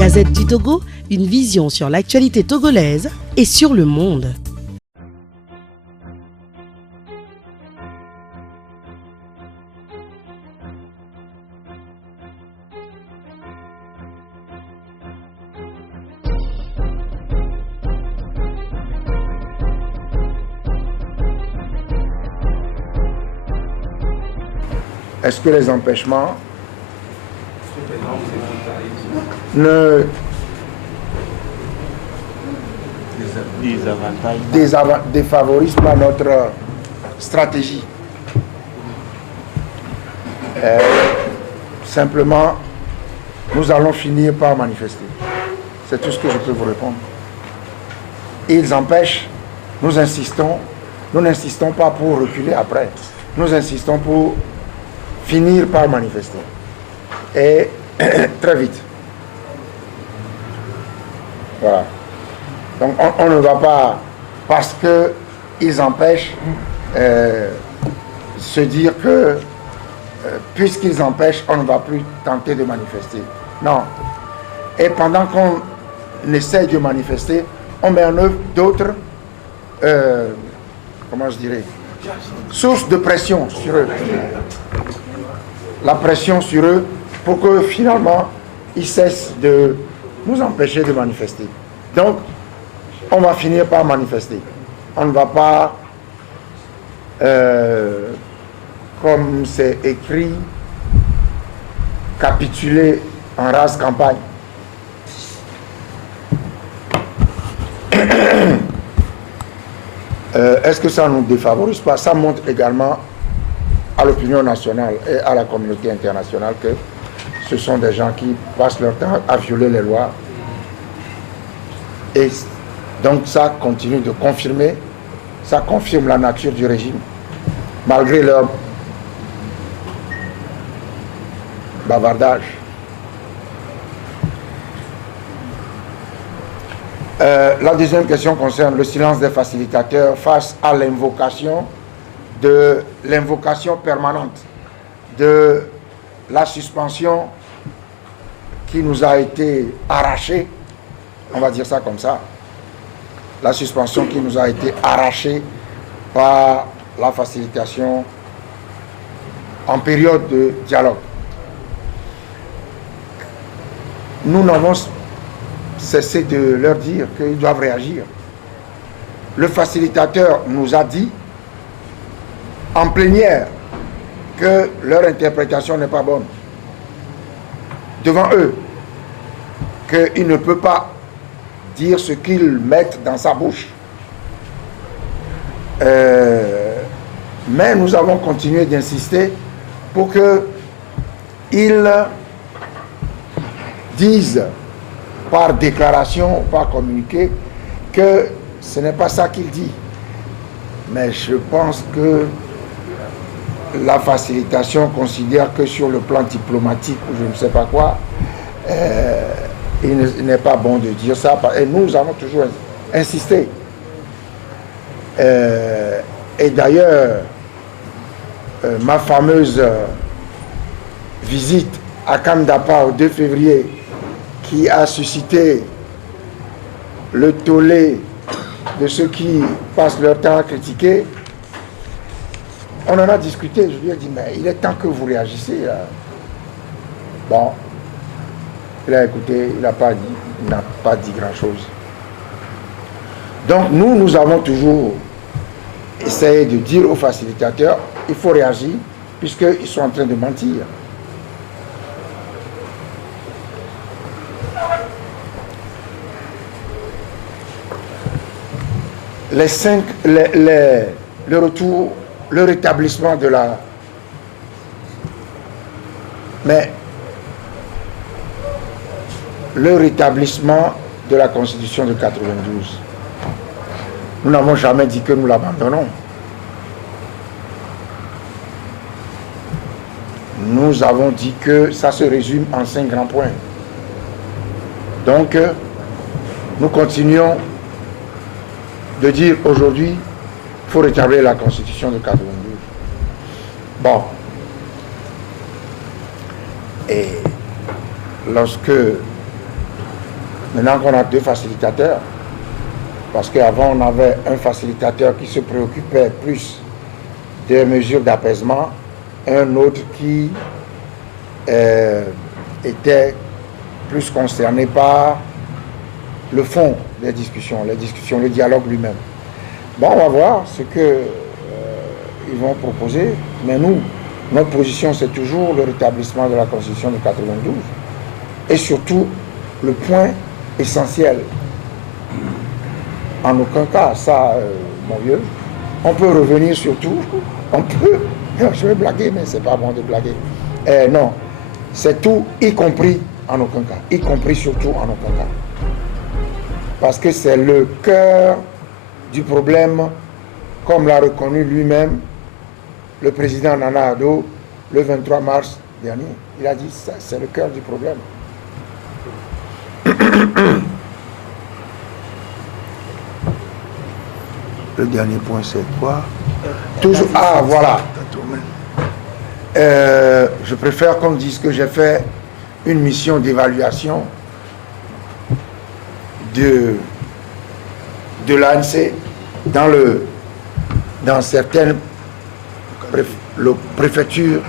Gazette du Togo, une vision sur l'actualité togolaise et sur le monde. Est-ce que les empêchements ne défavorisent pas notre stratégie? Simplement, nous allons finir par manifester. C'est tout ce que je peux vous répondre. Ils empêchent, nous n'insistons pas pour reculer après. Nous insistons pour finir par manifester. Et très vite. Voilà. Donc on ne va pas, parce qu'ils empêchent, se dire que puisqu'ils empêchent, on ne va plus tenter de manifester. Non. Et pendant qu'on essaie de manifester, on met en œuvre d'autres, sources de pression sur eux. La pression sur eux pour que finalement ils cessent de nous empêcher de manifester. Donc, on va finir par manifester. On ne va pas, comme c'est écrit, capituler en rase campagne. Est-ce que ça ne nous défavorise pas? Ça montre également à l'opinion nationale et à la communauté internationale que ce sont des gens qui passent leur temps à violer les lois. Et donc ça continue de confirmer, ça confirme la nature du régime, malgré leur bavardage. La deuxième question concerne le silence des facilitateurs face à l'invocation permanente de la suspension qui nous a été arrachée, on va dire ça comme ça, la suspension qui nous a été arrachée par la facilitation en période de dialogue. Nous n'avons cessé de leur dire qu'ils doivent réagir. Le facilitateur nous a dit en plénière que leur interprétation n'est pas bonne. Devant eux, qu'il ne peut pas dire ce qu'ils mettent dans sa bouche. Mais nous avons continué d'insister pour qu'ils disent par déclaration, par communiqué, que ce n'est pas ça qu'il dit. Mais je pense que la facilitation considère que sur le plan diplomatique ou je ne sais pas quoi, il n'est pas bon de dire ça. Et nous avons toujours insisté. Et d'ailleurs, ma fameuse visite à Kandapa au 2 février, qui a suscité le tollé de ceux qui passent leur temps à critiquer, on en a discuté. Je lui ai dit, mais il est temps que vous réagissiez. Là. Bon, il a écouté, il n'a pas dit grand-chose. Donc nous avons toujours essayé de dire aux facilitateurs, il faut réagir, puisqu'ils sont en train de mentir. Le retour, le rétablissement de la... Mais le rétablissement de la Constitution de 92, nous n'avons jamais dit que nous l'abandonnons. Nous avons dit que ça se résume en 5 grands points. Donc, nous continuons de dire aujourd'hui, il faut rétablir la Constitution de 92. Bon. Et lorsque Maintenant qu'on a 2 facilitateurs, parce qu'avant on avait un facilitateur qui se préoccupait plus des mesures d'apaisement, un autre qui était plus concerné par le fond des discussions, le dialogue lui-même. Bon, on va voir ce que ils vont proposer, mais nous, notre position, c'est toujours le rétablissement de la Constitution de 92, et surtout le point essentiel. En aucun cas, ça, mon vieux, on peut revenir sur tout, on peut, je vais blaguer, mais c'est pas bon de blaguer. Non, c'est tout, y compris en aucun cas, y compris surtout en aucun cas. Parce que c'est le cœur du problème, comme l'a reconnu lui-même le président Nana Addo le 23 mars dernier. Il a dit ça, c'est le cœur du problème. Le dernier point, c'est quoi? Toujours. Ah, voilà. Je préfère qu'on dise que j'ai fait une mission d'évaluation de l'ANC dans certaines préfectures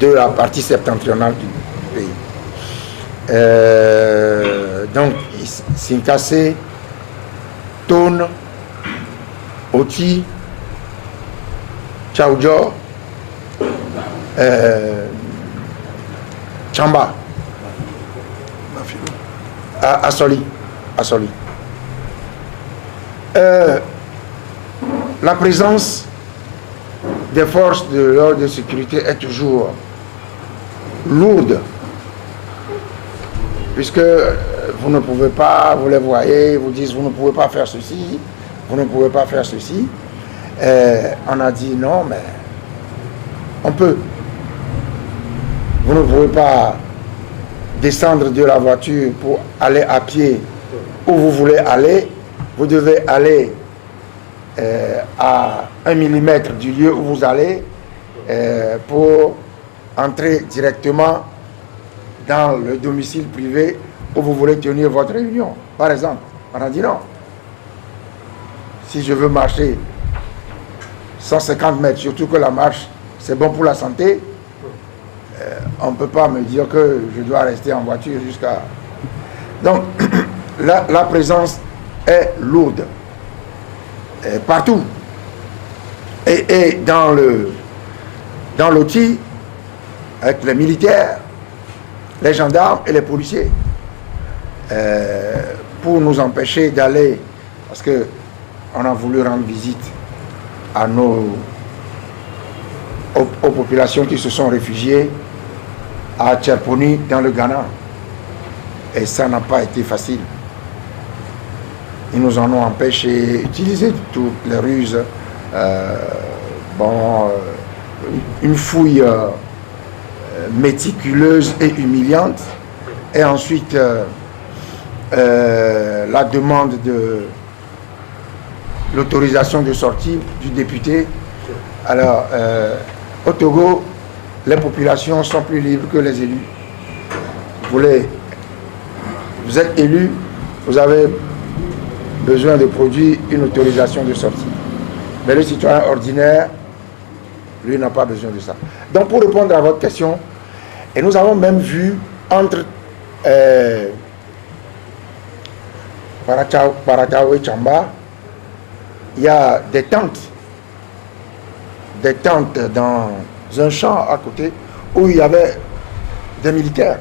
de la partie septentrionale du pays. Donc, Sinkassé, Tone, Oti, Tchaoudjo, Chamba, Assoli. La présence des forces de l'ordre de sécurité est toujours lourde, puisque vous ne pouvez pas, vous les voyez, vous dites vous ne pouvez pas faire ceci, vous ne pouvez pas faire ceci. On a dit non, mais on peut. Vous ne pouvez pas descendre de la voiture pour aller à pied où vous voulez aller. Vous devez aller à 1 millimètre du lieu où vous allez pour entrer directement dans le domicile privé où vous voulez tenir votre réunion. Par exemple, on a dit non. Si je veux marcher 150 mètres, surtout que la marche, c'est bon pour la santé, on ne peut pas me dire que je dois rester en voiture jusqu'à... Donc, la présence est lourde. Partout. Et dans l'outil, avec les militaires, les gendarmes et les policiers, pour nous empêcher d'aller, parce qu'on a voulu rendre visite aux populations qui se sont réfugiées à Tcherponi dans le Ghana. Et ça n'a pas été facile. Ils nous en ont empêché d'utiliser toutes les ruses. Une fouille méticuleuse et humiliante. Et ensuite, la demande de l'autorisation de sortie du député. Alors, au Togo, les populations sont plus libres que les élus. Vous êtes élu, vous avez besoin de produire une autorisation de sortie. Mais le citoyen ordinaire, lui, n'a pas besoin de ça. Donc, pour répondre à votre question, et nous avons même vu entre Paratao et Chamba, il y a des tentes dans un champ à côté où il y avait des militaires.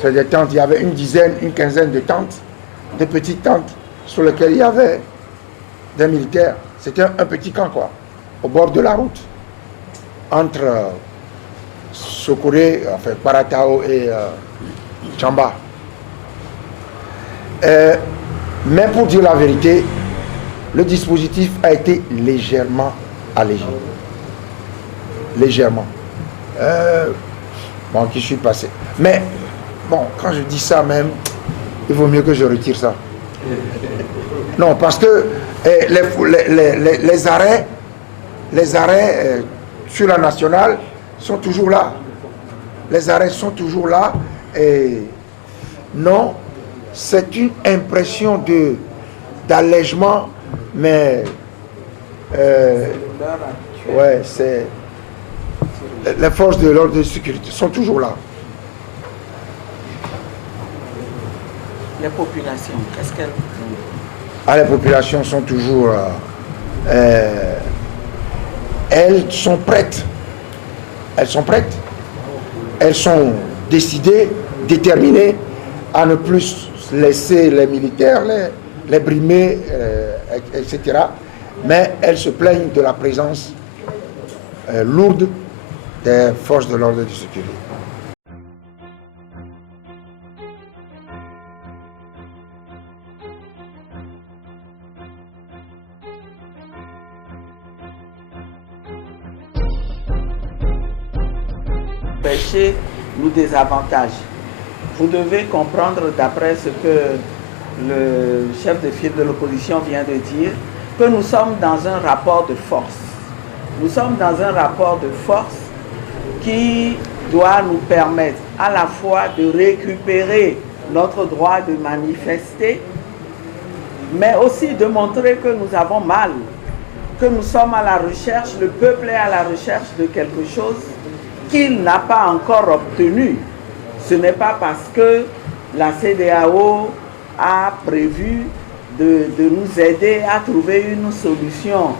C'est des tentes, il y avait une quinzaine de tentes, des petites tentes sur lesquelles il y avait des militaires. C'était un petit camp, quoi, au bord de la route, entre Sokoré, enfin Paratao et Chamba. Mais pour dire la vérité, le dispositif a été légèrement allégé. Légèrement. Qui suis passé. Mais, bon, quand je dis ça même, il vaut mieux que je retire ça. Non, parce que les arrêts sur la nationale sont toujours là. les arrêts sont toujours là. Et non, c'est une impression d'allègement, mais ouais, c'est les forces de l'ordre de sécurité sont toujours là. Les populations, qu'est-ce qu'elles font? Ah, les populations sont toujours elles sont prêtes. Elles sont prêtes. Elles sont décidées, déterminées à ne plus laisser les militaires les brimer, etc. Mais elles se plaignent de la présence lourde des forces de l'ordre et de sécurité. Pêcher nous désavantage. Vous devez comprendre, d'après ce que le chef de file de l'opposition vient de dire, que nous sommes dans un rapport de force. Nous sommes dans un rapport de force qui doit nous permettre à la fois de récupérer notre droit de manifester, mais aussi de montrer que nous avons mal, que nous sommes à la recherche, le peuple est à la recherche de quelque chose qu'il n'a pas encore obtenu. Ce n'est pas parce que la CEDEAO a prévu de nous aider à trouver une solution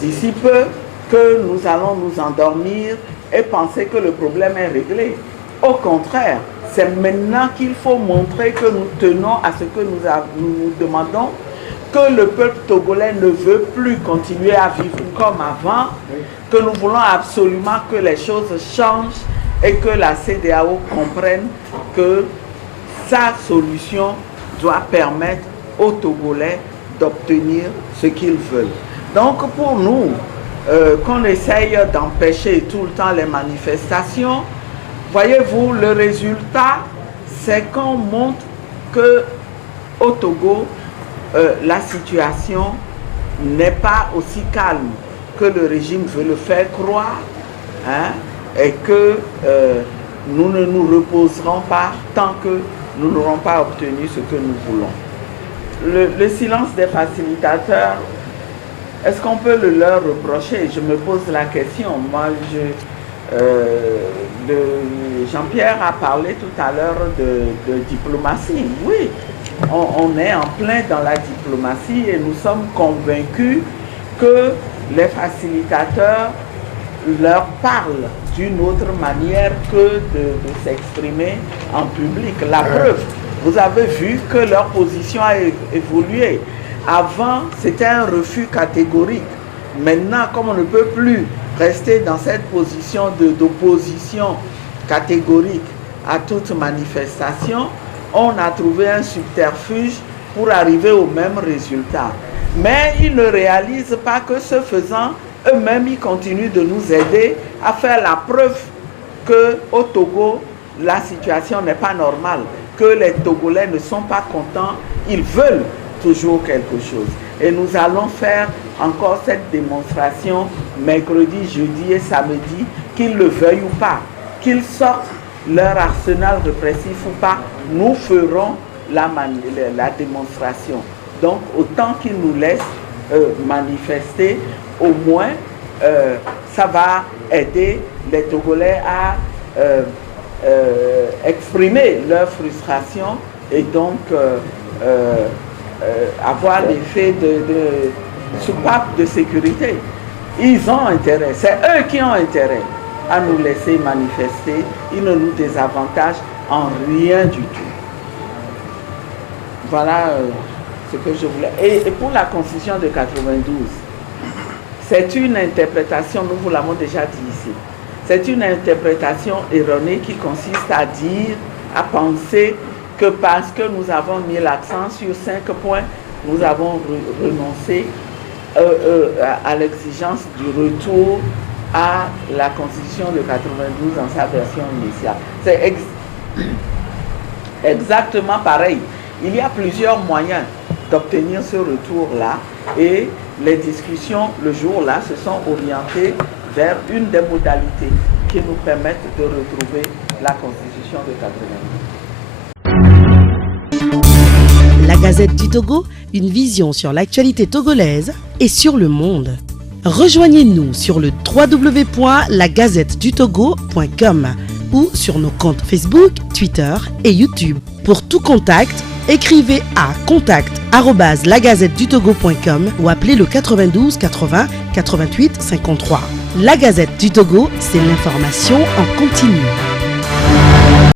d'ici peu que nous allons nous endormir et penser que le problème est réglé. Au contraire, c'est maintenant qu'il faut montrer que nous tenons à ce que nous demandons, que le peuple togolais ne veut plus continuer à vivre comme avant, que nous voulons absolument que les choses changent et que la CEDEAO comprenne que sa solution doit permettre aux Togolais d'obtenir ce qu'ils veulent. Donc pour nous, qu'on essaye d'empêcher tout le temps les manifestations, voyez-vous, le résultat, c'est qu'on montre que au Togo, la situation n'est pas aussi calme que le régime veut le faire croire, hein, et que nous ne nous reposerons pas tant que nous n'aurons pas obtenu ce que nous voulons. Le silence des facilitateurs, est-ce qu'on peut le leur reprocher? Je me pose la question. Moi, Jean-Pierre a parlé tout à l'heure de diplomatie. Oui, on est en plein dans la diplomatie et nous sommes convaincus que les facilitateurs leur parlent d'une autre manière que de s'exprimer en public. La preuve, vous avez vu que leur position a évolué. Avant, c'était un refus catégorique. Maintenant, comme on ne peut plus rester dans cette position d'opposition catégorique à toute manifestation, on a trouvé un subterfuge pour arriver au même résultat. Mais ils ne réalisent pas que ce faisant, eux-mêmes, ils continuent de nous aider à faire la preuve qu'au Togo, la situation n'est pas normale, que les Togolais ne sont pas contents, ils veulent toujours quelque chose. Et nous allons faire encore cette démonstration mercredi, jeudi et samedi, qu'ils le veuillent ou pas, qu'ils sortent leur arsenal répressif ou pas, nous ferons la démonstration. Donc, autant qu'ils nous laissent manifester, au moins, ça va aider les Togolais à exprimer leur frustration et donc avoir l'effet de soupape de sécurité. Ils ont intérêt, c'est eux qui ont intérêt à nous laisser manifester. Ils ne nous désavantagent en rien du tout. Voilà ce que je voulais. Et pour la Constitution de 92, c'est une interprétation, nous vous l'avons déjà dit ici, c'est une interprétation erronée qui consiste à dire, à penser que parce que nous avons mis l'accent sur 5 points, nous avons renoncé à l'exigence du retour à la Constitution de 92 dans sa version initiale. C'est exactement pareil. Il y a plusieurs moyens d'obtenir ce retour-là et les discussions le jour-là se sont orientées vers une des modalités qui nous permettent de retrouver la Constitution de 1982. La Gazette du Togo, une vision sur l'actualité togolaise et sur le monde. Rejoignez-nous sur le www.lagazettedutogo.com ou sur nos comptes Facebook, Twitter et YouTube. Pour tout contact, écrivez à contact@lagazettedutogo.com ou appelez le 92 80 88 53. La Gazette du Togo, c'est l'information en continu.